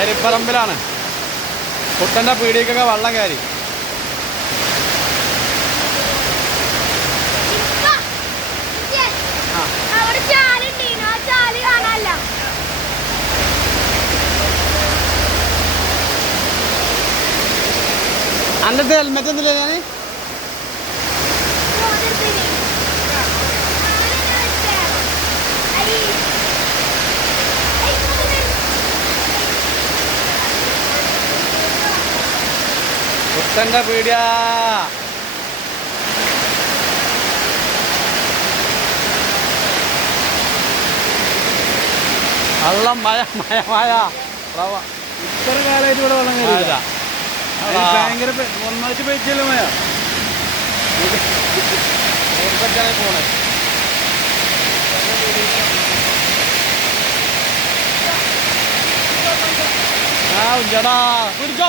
ഏരിപ്പറമ്പിലാണ്. കുട്ടൻ്റെ പീടിയൊക്കെ വെള്ളം കയറി. അന്നത്തെ ഹെൽമെറ്റ് ഒന്നുമില്ല ഞാൻ കുട്ടൻ്റെ പീടിയ വെള്ളം മഴ മഴ മഴ ഇത്ര കാലമായിട്ട് ഇവിടെ വെള്ളം കയറില്ല. ഭയങ്കര ഒന്നാഴ്ച പേച്ചല്ലേ മഴ. പോണേ ചേട്ടാ പിടിച്ചോ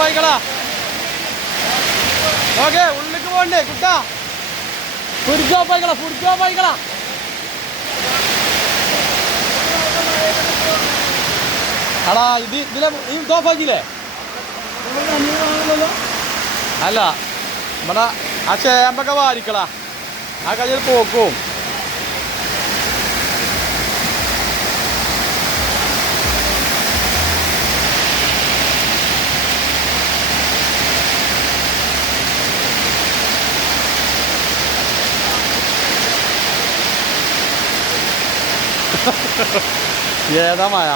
ബൈക്കളാ ഓക്കെ ഉള്ളിലേക്ക് പോണ്ടേ കുട്ടാ. പിടിച്ചോ ബൈക്കളാ അടാ ഇതിലെ ഈ തോഫാക്കിയില്ലേ? അല്ല ഇവിടെ ആ ചേമ്പൊക്കെ വാരിക്കളാ. ആ കയ്യിൽ പോക്കും ഏതാ മായ.